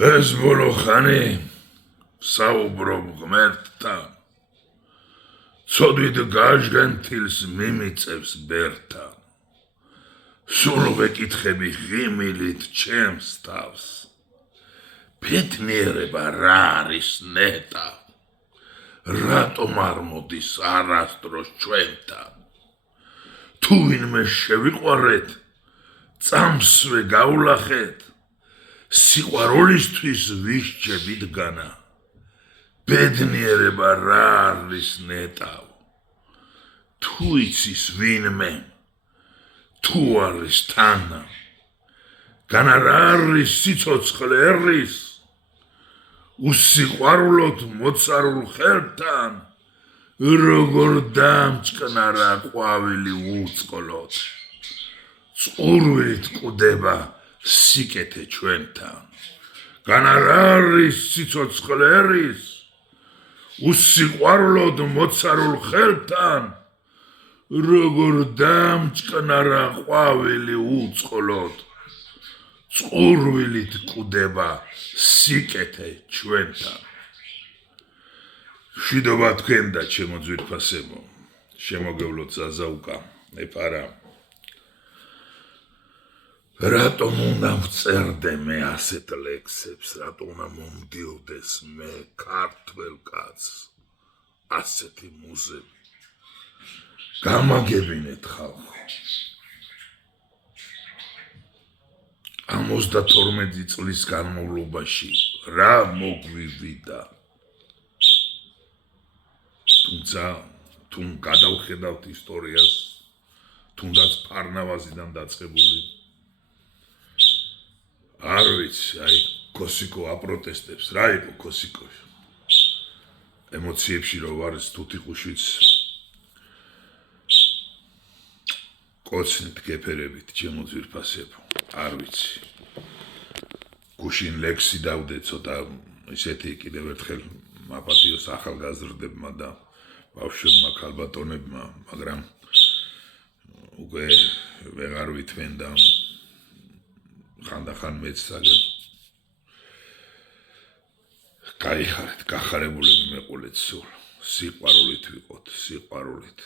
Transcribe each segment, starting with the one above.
ეს ბოლო ხანი საუბრობ ღმერთთან, ცოდვით გაჟგენ თილს მიმიწევს ბერთან, სულ ვეკითხები ღიმილით ჩემს თავს, ბედნიერება რა არის ნეტა, რატომ არ მოდის არასდროს ჩვენთან, თუ ვინმე შევიყვარეთ, წამსვე გავლახეთ, სიყვარულისთვის ვისჯებით განა, ბედნიერება რა არის ნეტავ, თუ იცის ვინმე, თუ არის თანა, განა რა არის სიცოცხლე ერის, უსიყვარულოდ მოწარულ ხელთან, როგორ დამჭკნარა ყვავილი უწყლოდ, წყურვილით კვდება სიკეთე ჩვენთან, განა რა არის სიცოცხლე ერის, უსიყვარულოდ მოწარულ ხელთან, როგორ დამჭკნარა ყვავილი უწყლოდ, წყურვილით კვდება სიკეთე ჩვენთან. მშვიდობა თქვენ და ჩემო ძვირფასებო, შემოგევლოთ ზაზაუკა ეფარა. რატომ უნდა ვწერდე მე ასეთ ლექსებს, რატომ უნდა მომდიოდეს მე ქართველ კაცს ასეთი მუზები, გამაგებინეთ ხალხო. 52 წლის განმავლობაში რა მოგვივიდა, თუმცა თუ გადავხედავთ ისტორიას, თუნდაც ფარნავაზიდან დაწყებული, არ ვიცი, აი კოსიკო აპროტესტებს, რა იყო კოსიკო? ემოციებში რო ვარ თუთიყუშვიც კოცნით გეფერებით, ჩემო ძვირფასებო, არ ვიცი. გუშინ ლექსი დავდე ცოტა ისეთი კიდევ ერთხელ მაპატიოს ახალგაზრდებმა და ბავშვებმა ქალბატონებმა, მაგრამ უკვე ვეღარ ვითმენ და ხანდახან მეც აგერ გაიხარეთ, გახარებულები მეყოლეთ სულ, სიყვარულით ვიყოთ, სიყვარულით,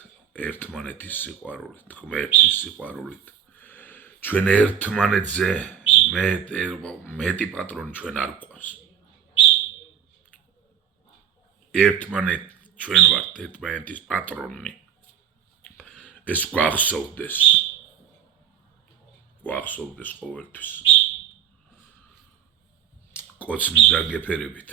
ერთმანეთის სიყვარულით, ღმერთის სიყვარულით, ჩვენ ერთმანეთზე მეტი პატრონი ჩვენ არ გვყავს. ერთმანეთ ჩვენ ვართ ერთმანეთის პატრონი. ეს გვახსოვდეს ყოველთვის. კოცნით დაგეფერებით.